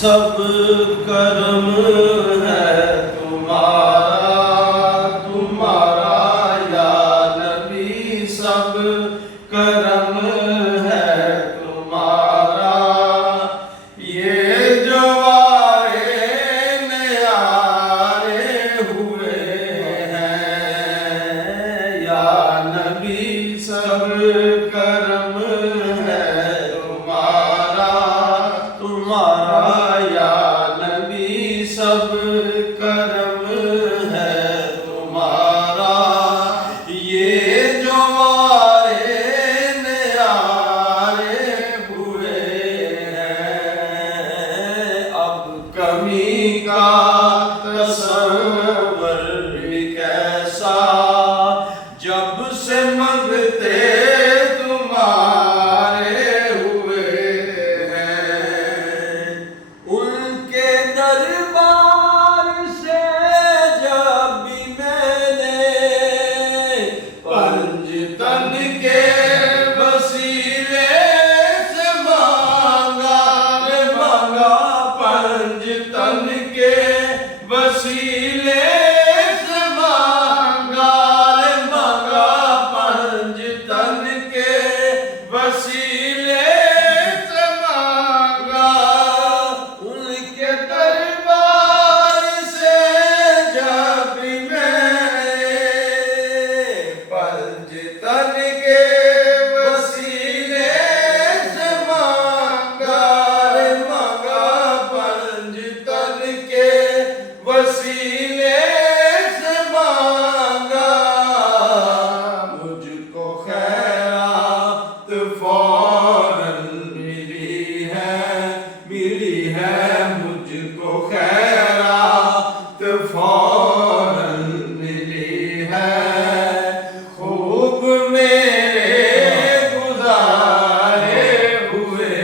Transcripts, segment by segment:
سب کرم ہے تمہارا، تمہارا یا نبی سب کرم ہے تمہارا، یہ جو آئے نیارے ہوئے ہیں، یا نبی سب کرم ہے تمہارا، تمہارا یا نبی سب کرم ہے تمہارا، یہ جو آئے نیارے ہوئے ہیں، اب کمی کا تصور بھی کیسا، جب سے منگتے تمہارے ہوئے ہیں، ان کے دربار سے جب بھی میں نے پنج تن کے وسیلے سے مانگا، پنج تن کے وسیلے سے مانگا، پنج تن کے وسیلے سے مانگا، ان کے دربار سے جب بھی میں پنج تن کے وسیلے سے مانگا، پنج تن کے وسیلے سے مانگا، مجھ کو خیرات فوراً ملی ہے، مجھ کو خیرات فوراً ملی ہے، خوب میرے گزارے ہوئے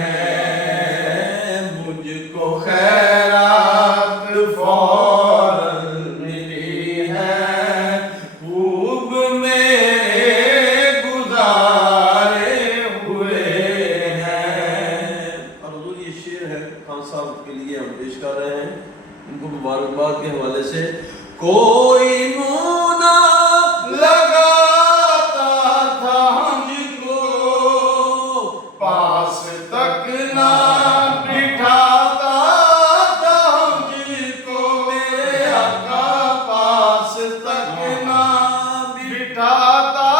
ہیں، مجھ کو خیرات فوراً ملی ہے، خوب میرے گزارے ہوئے ہیں۔ اور حضور یہ شعر ہے خان صاحب کے لیے ہم پیش کر رہے ہیں، ان کو مبارکباد کے حوالے سے۔ کوئی منہ نہ لگاتا تھا ہم کو، پاس تک نہ بٹھاتا تھا ہم کو، میرے آقا پاس تک نہ بٹھاتا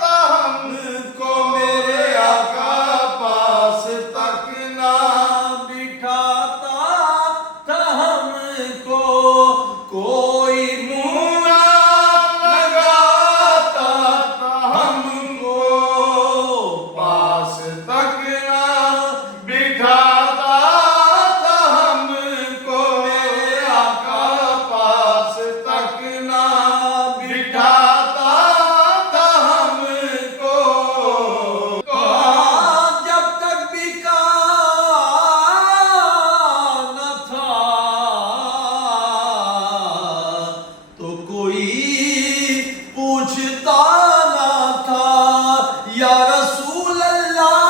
تھا ہم کو، میرے آقا پاس تک نہ بٹھاتا تھا ہم کو، کوئی منہ نہ لگاتا تھا ہم کو، پاس تک نہ بٹھاتا تھا ہم کو، میرے آقا پاس تک نہ بٹھاتا تھا ہم کو، جب تک بکا نہ تھا تو کوئی پوچھتا نہ تھا، یا رسول اللہ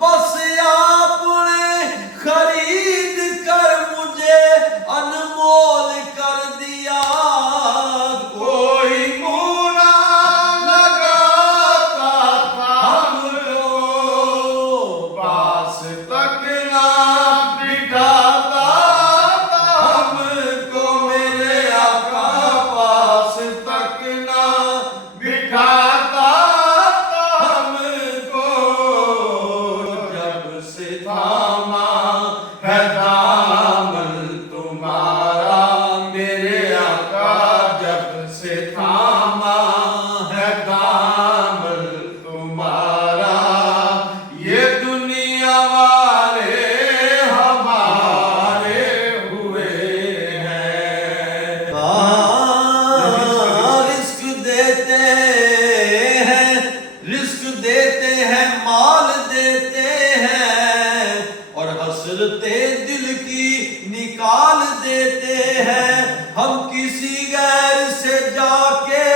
بس آپ نے خرید کر مجھے انمول کر دیا، کوئی منہ نہ لگاتا تھا ہم کو، پاس تک نہ بٹھاتا تھا ہم کو، میرے آقا پاس تک نہ بٹھاتا تھا ہم کو، جب سے تھاما ہے دامن تمہارا، میرے آقا جب سے تھاما ہے دامن تمہارا، یہ دنیا والے ہمارے ہوئے ہیں، رزق دیتے ہیں، رزق دیتے ہیں، مال دیتے ہیں، اور حسرتیں دل کی نکال دیتے ہیں، ہم کسی غیر سے جا کے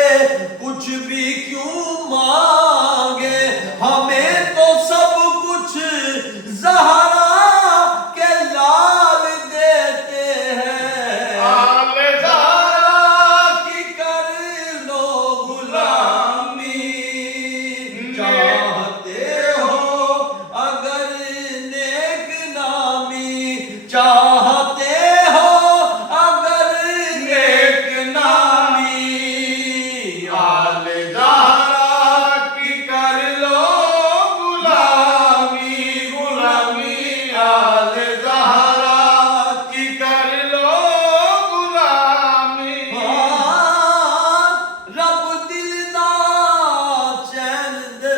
کچھ بھی کیوں مانگے، ہمیں تو سب کچھ زہرا آل زہرا کی کر لو غلامی رب دل دا چین دے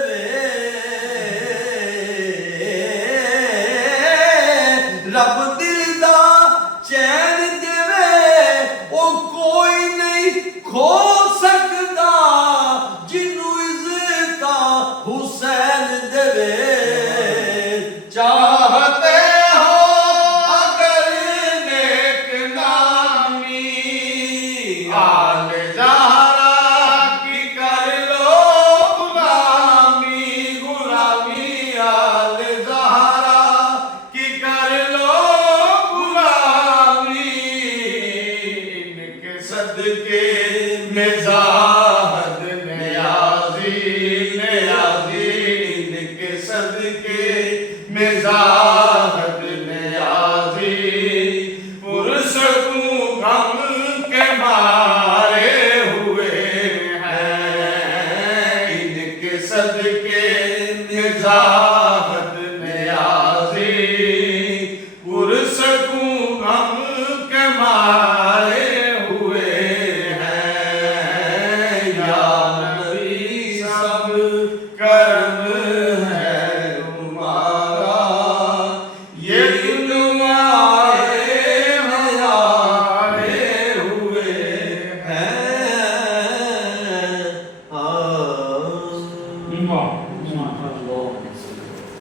رب دل دا چین دے او کوئی نہیں کھو سکتا جنوں عزت حسین دے چاہتے ہو اگر نیک نامی آل زہرا کی کر لو غلامی غلامی آل زہرا کی کر لو غلامی ان کے صدقے میں زاہد نیازی نیازی ان کے صدقے میں زاہد نیازی پرسکوں غم کے مارے ہوئے ہیں ان کے صدقے میں زاہد نیازی پرسکوں غم کے مارے ہوئے ہیں یا نبی سب کرم ہے تمہارا یہ تمہارے ہمارے ہوئے ہیں واہ